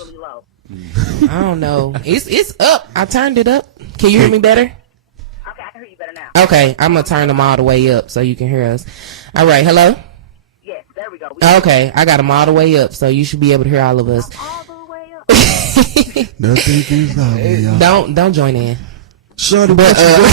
really low? I don't know. It's up. I turned it up. Can you hear me better? Okay, I can hear you better now. Okay, I'm gonna turn them all the way up so you can hear us. All right, hello. Yes, there we go. Okay, I got them all the way up, so you should be able to hear all of us. I'm all the way up. Nothing can stop me, y'all. Don't join in. Shorty, But what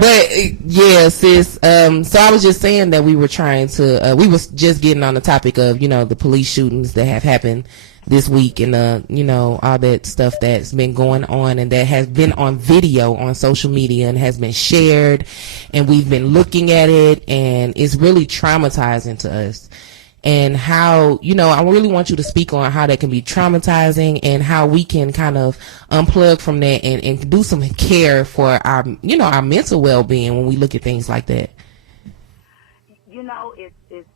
but yeah, sis. So I was just saying that we were trying to. We was just getting on the topic of the police shootings that have happened this week and all that stuff that's been going on and that has been on video on social media and has been shared, and we've been looking at it, and it's really traumatizing to us. And how, I really want you to speak on how that can be traumatizing and how we can kind of unplug from that and do some care for our, our mental well-being when we look at things like that.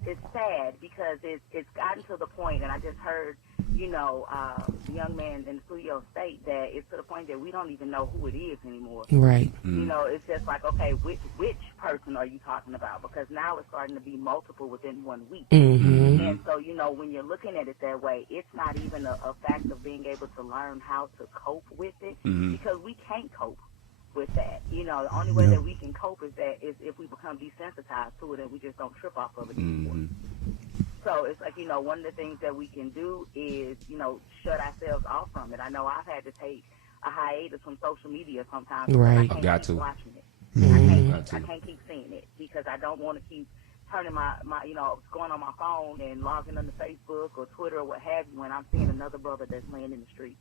It's sad because it's gotten to the point, and I just heard, the young man in the studio state that it's to the point that we don't even know who it is anymore. Right. It's just like, okay, which person are you talking about? Because now it's starting to be multiple within 1 week. Mm-hmm. And so, when you're looking at it that way, it's not even a fact of being able to learn how to cope with it, because we can't cope with that. The only way that we can cope is if we become desensitized to it and we just don't trip off of it anymore. So it's like, one of the things that we can do is, shut ourselves off from it. I know I've had to take a hiatus from social media sometimes. Right. I can't keep watching it. I can't keep seeing it because I don't want to keep turning my going on my phone and logging into Facebook or Twitter or what have you when I'm seeing another brother that's laying in the street.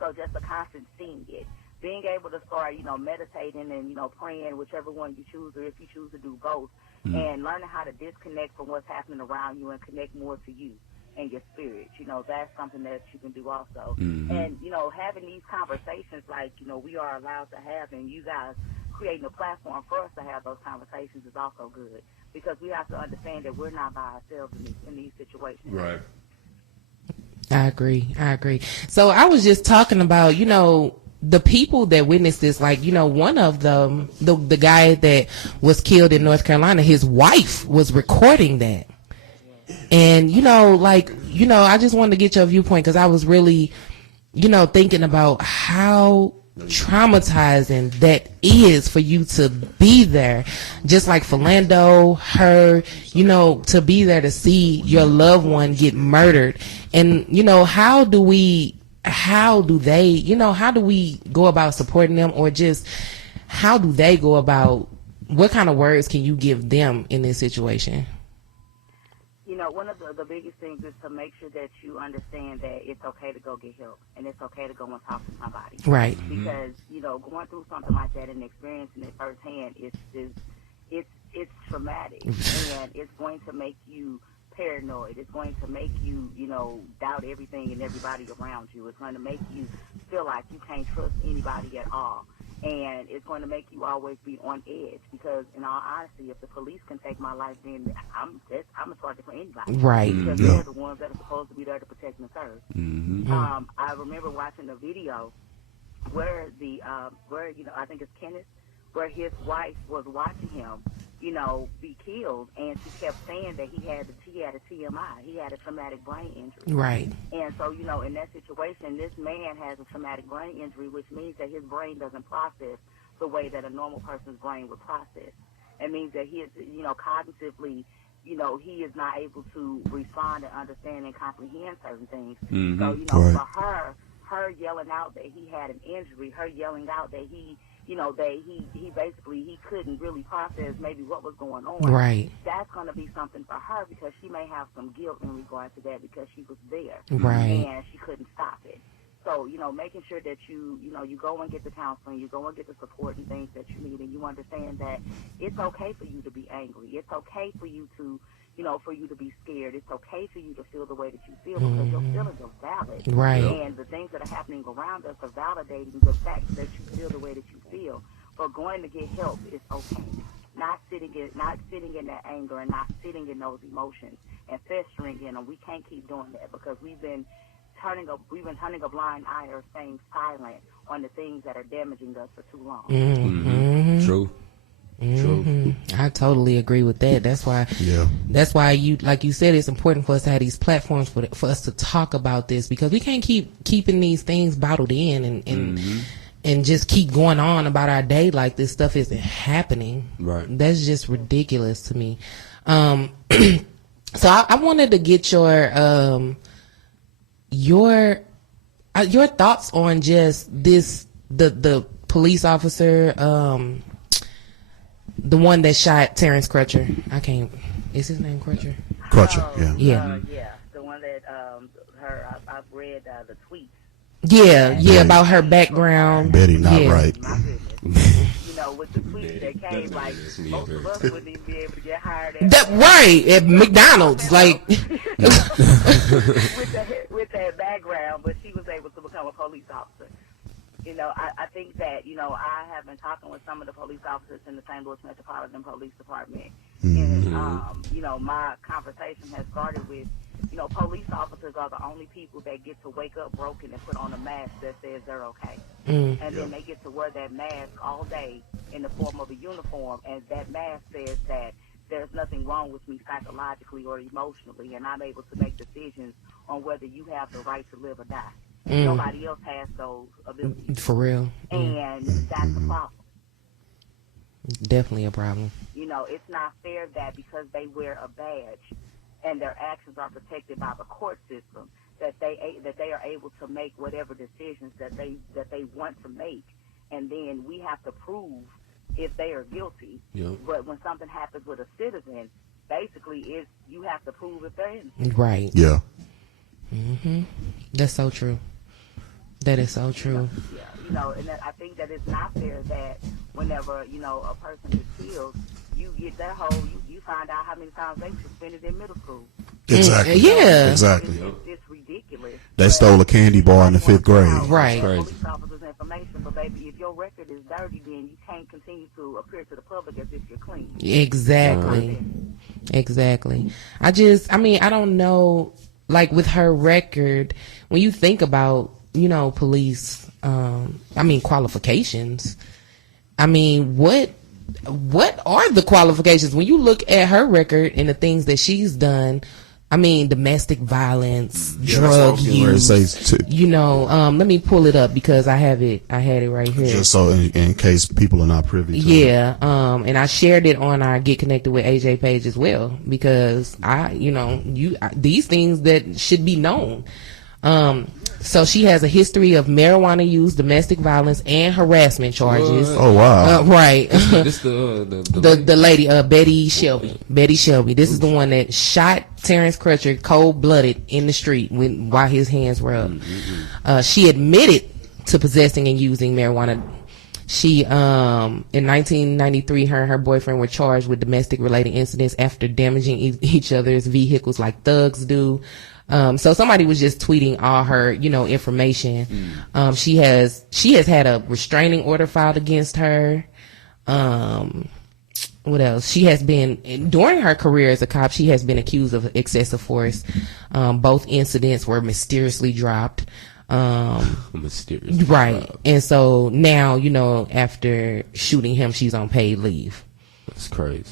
So just a constant seeing it. Being able to start, meditating and, praying, whichever one you choose, or if you choose to do both, and learning how to disconnect from what's happening around you and connect more to you and your spirit. That's something that you can do also. And, having these conversations like, we are allowed to have, and you guys creating a platform for us to have those conversations is also good, because we have to understand that we're not by ourselves in these situations. Right. I agree. So I was just talking about, the people that witnessed this, like, one of them, the guy that was killed in North Carolina, his wife was recording that. And, I just wanted to get your viewpoint because I was really, thinking about how traumatizing that is for you to be there, just like Philando, her, to be there to see your loved one get murdered. And how do we go about supporting them, or just how do they go about, what kind of words can you give them in this situation? One of the biggest things is to make sure that you understand that it's okay to go get help and it's okay to go and talk to somebody. Right. Because, going through something like that and experiencing it firsthand, it's traumatic, and it's going to make you paranoid. It's going to make you, doubt everything and everybody around you. It's going to make you feel like you can't trust anybody at all. And it's going to make you always be on edge, because in all honesty, if the police can take my life, then I'm a target for anybody. Right. Because they're the ones that are supposed to be there to protect and serve. I remember watching a video where I think it's Kenneth, where his wife was watching him, be killed, and she kept saying that he had a TMI, he had a traumatic brain injury. Right. And so, in that situation, this man has a traumatic brain injury, which means that his brain doesn't process the way that a normal person's brain would process. It means that he is, cognitively, he is not able to respond and understand and comprehend certain things. So, for her yelling out that he had an injury, her yelling out that he couldn't really process maybe what was going on. Right. That's going to be something for her, because she may have some guilt in regard to that, because she was there. Right. And she couldn't stop it. So, making sure that you go and get the counseling, you go and get the support and things that you need, and you understand that it's okay for you to be angry. It's okay for you to, for you to be scared. It's okay for you to feel the way that you feel, because your feelings are valid. Right. And the things that are happening around us are validating the fact that you feel the way that you feel. But going to get help is okay. Not sitting in that anger and not sitting in those emotions and festering in them. We can't keep doing that, because we've been turning a blind eye or staying silent on the things that are damaging us for too long. True. I totally agree with that. That's why. Yeah. That's why you, like you said, it's important for us to have these platforms for us to talk about this, because we can't keep keeping these things bottled in and just keep going on about our day like this stuff isn't happening. Right. That's just ridiculous to me. So I wanted to get your thoughts on just this, the police officer, the one that shot Terrence Crutcher. Is his name Crutcher? Crutcher, yeah. Yeah, the one that, I've read the tweets. Yeah, about her background. Betty, not right. My goodness. You know, with the tweets that came, like, most of us wouldn't even be able to get hired At McDonald's, like. with that background, but she was able to become a police officer. You know, I think that, you know, I have been talking with some of the police officers in the St. Louis Metropolitan Police Department. And, you know, my conversation has started with, you know, police officers are the only people that get to wake up broken and put on a mask that says they're okay. And then they get to wear that mask all day in the form of a uniform, and that mask says that there's nothing wrong with me psychologically or emotionally, and I'm able to make decisions on whether you have the right to live or die. Nobody else has those abilities. For real. And that's a problem. Definitely a problem. You know, it's not fair that because they wear a badge and their actions are protected by the court system, that they are able to make whatever decisions that they want to make, and then we have to prove if they are guilty. Yep. But when something happens with a citizen, basically you have to prove if they're innocent. Right. Yeah. That's so true. That is so true. Yeah, you know, and I think that it's not fair that whenever, you know, a person is killed, you get that whole, you find out how many times they suspended in middle school. Exactly. Yeah. Exactly. It's ridiculous. They stole a candy bar in the 5th grade. Right. Police officers' information, but baby, if your record is dirty, then you can't continue to appear to the public as if you're clean. Exactly. I don't know, like with her record, when you think about, you know, police, qualifications, what are the qualifications when you look at her record and the things that she's done? Domestic violence, drug use. You know, let me pull it up because I had it right here. Just so in case people are not privy to it. Yeah, and I shared it on our Get Connected with AJ page as well, because these things that should be known. So she has a history of marijuana use, domestic violence, and harassment charges. Oh wow! Right. This the lady, Betty Shelby. Betty Shelby. This is the one that shot Terrence Crutcher cold-blooded in the street while his hands were up. She admitted to possessing and using marijuana. She, in 1993, her and her boyfriend were charged with domestic-related incidents after damaging each other's vehicles like thugs do. So somebody was just tweeting all her, you know, information. She has had a restraining order filed against her. What else? She has been, during her career as a cop, she has been accused of excessive force. Both incidents were mysteriously dropped. Right. And so now, you know, after shooting him, she's on paid leave. That's crazy.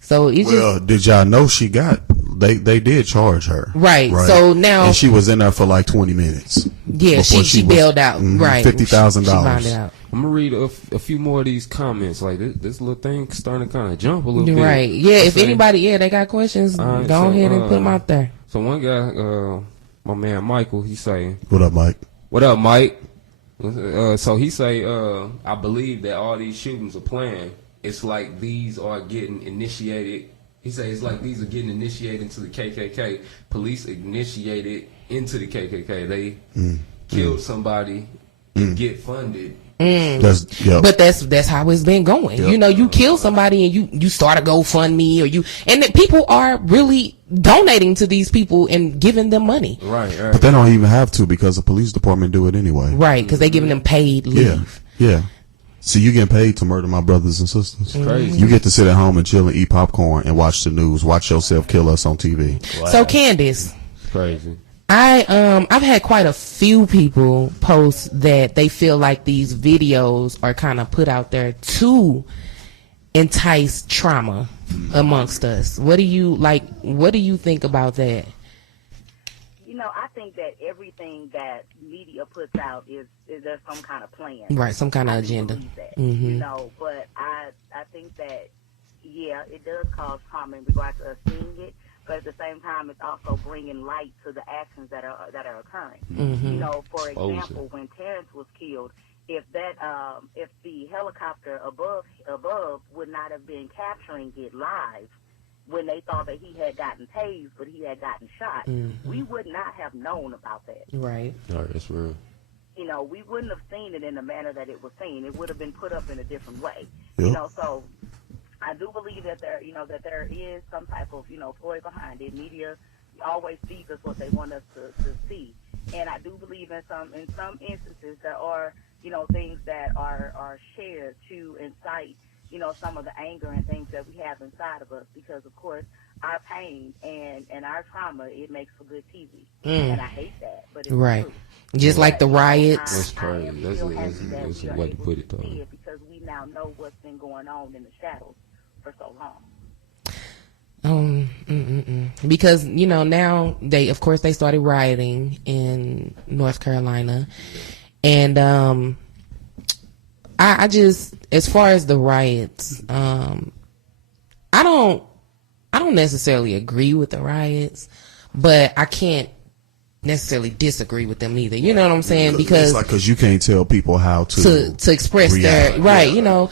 So did y'all know she got? They did charge her. Right. So now, and she was in there for like 20 minutes. Yeah, she bailed out. Right. $50,000. I'm gonna read a few more of these comments. Like this little thing starting to kind of jump a little bit. Right. Yeah. If anybody, they got questions, go ahead and put them out there. So one guy, my man Michael, he saying, "What up, Mike? What up, Mike?" So he say, I believe that all these shootings are planned. It's like these are getting initiated. He says it's like these are getting initiated into the KKK. Police initiated into the KKK. They killed somebody and get funded. But that's how it's been going. You know, you kill somebody and you start a GoFundMe and that people are really donating to these people and giving them money. Right. But they don't even have to because the police department do it anyway. Right, because they giving them paid leave. Yeah. So you getting paid to murder my brothers and sisters. Crazy. You get to sit at home and chill and eat popcorn and watch the news. Watch yourself kill us on TV. Wow. So Candace, crazy. I've had quite a few people post that they feel like these videos are kind of put out there to entice trauma amongst us. What do you think about that? You know, I think that everything that media puts out is there's some kind of plan. Right, some kind of I do agenda. believe that, you know, but I think that, yeah, it does cause trauma in regards to us seeing it, but at the same time, it's also bringing light to the actions that are occurring. You know, for example, when Terrence was killed, if the helicopter above would not have been capturing it live when they thought that he had gotten tased but he had gotten shot, we would not have known about that. Right. All right, that's real. You know, we wouldn't have seen it in the manner that it was seen. It would have been put up in a different way. Yep. You know, so I do believe that there is some type of, you know, ploy behind it. Media always feeds us what they want us to see. And I do believe in some instances there are, you know, things that are shared to incite, you know, some of the anger and things that we have inside of us, because of course our pain and our trauma, it makes for good TV. And I hate that, but it's right. true. Just like the riots. That's crazy. That's a way to put it, though. Because we now know what's been going on in the shadows for so long. Because, you know, now they started rioting in North Carolina, and I just, as far as the riots, I don't necessarily agree with the riots, but I can't necessarily disagree with them either. You know what I'm saying? Because you can't tell people how to express react. their right. You know,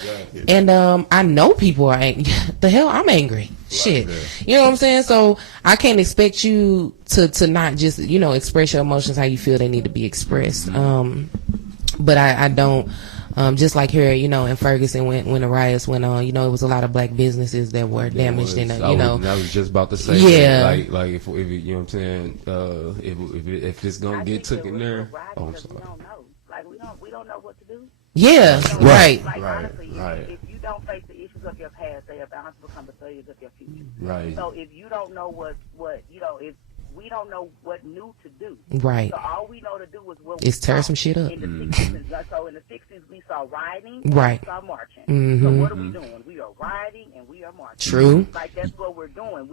and I know people are angry. The hell, I'm angry. Shit, you know what I'm saying? So I can't expect you to not just, you know, express your emotions how you feel they need to be expressed. But I don't. Just like here, you know, in Ferguson, when the riots went on, you know, it was a lot of black businesses that were damaged, and I was just about to say, that. Like if you know what I'm saying, if it's gonna get took in there, oh, I'm sorry. We don't know. Like we don't know what to do. Yeah, right. Like honestly, if you don't face the issues of your past, they are bound to become the failures of your future. Right. So if you don't know what you know, if we don't know what new to do. Right. So all we know to do is what is tear some shit up. In the 60s, so in the 60s, we saw rioting, right. We saw marching. So what are we doing? We are rioting and we are marching. True. Like that's what we're doing.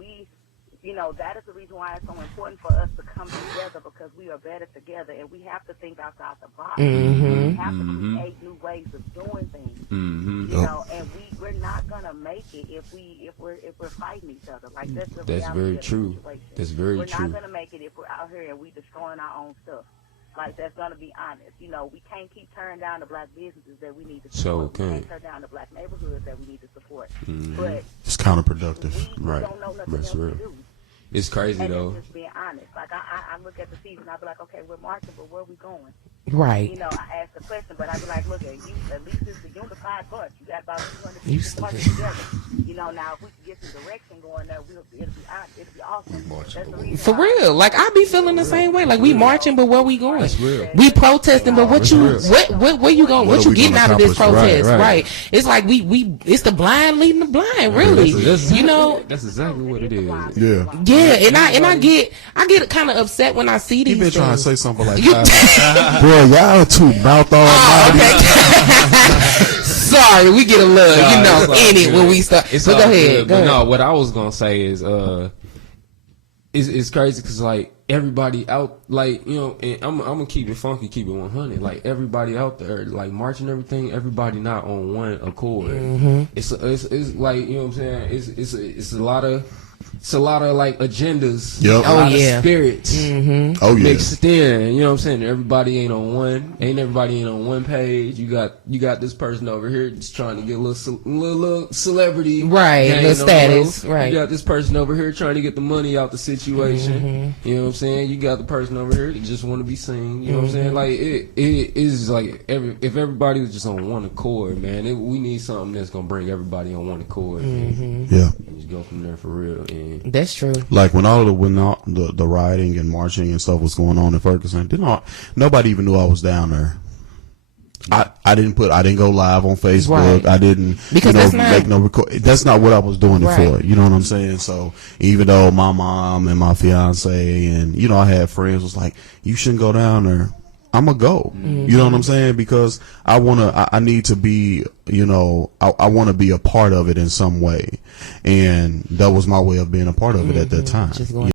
You know, that is the reason why it's so important for us to come together, because we are better together, and we have to think outside the box. We have to create new ways of doing things. You know, and we're not gonna make it if we're fighting each other. Like that's very true. That's very true. We're not gonna make it if we're out here and we destroying our own stuff. Like, that's gonna be honest. You know, we can't keep tearing down the black businesses that we need to support. We can't tear down the black neighborhoods that we need to support. But it's counterproductive. We don't know nothing else to do. It's crazy, and though. Just being honest. Like, I look at the season, I be like, okay, we're marching, but where are we going? Right. You know, I ask the question, but I be like, look, at least it's a unified bunch. You got about 200 people marching together. You know, now if we can get some direction going there, it'll be awesome. That's the reason for real. Like, I be feeling the same way. Like, we marching, but where we going? That's real. We protesting, but where you going? What you getting out of this protest? Right. It's like it's the blind leading the blind, really. You know? That's exactly what it is. Yeah, and I get kind of upset when I see these. You been things. trying to say something like that, bro? Y'all too mouth all okay. Sorry, we get a little, in it when we start. It's but go ahead. But no, what I was gonna say is, it's crazy because like everybody out, like, you know, and I'm gonna keep it funky, keep it 100. Like everybody out there, like marching everything, everybody not on one accord. It's like, you know what I'm saying. It's a lot of. It's a lot of like agendas, a lot of spirits mixed in. You know what I'm saying? Everybody ain't on one page. You got this person over here just trying to get a little celebrity, right? The status, right? You got this person over here trying to get the money out the situation. You know what I'm saying? You got the person over here that just want to be seen. You know what I'm saying? Like it is like if everybody was just on one accord, man, we need something that's gonna bring everybody on one accord. And just go from there for real. And that's true. Like when the rioting and marching and stuff was going on in Ferguson, nobody even knew I was down there. I didn't go live on Facebook. Right. I didn't, because that's not, make no record. That's not what I was doing it right. for. You know what I'm saying? So even though my mom and my fiance and, I had friends was like, you shouldn't go down there. I'm gonna go. You know what I'm saying? Because I need to be, I want to be a part of it in some way. And that was my way of being a part of it at that time. Just going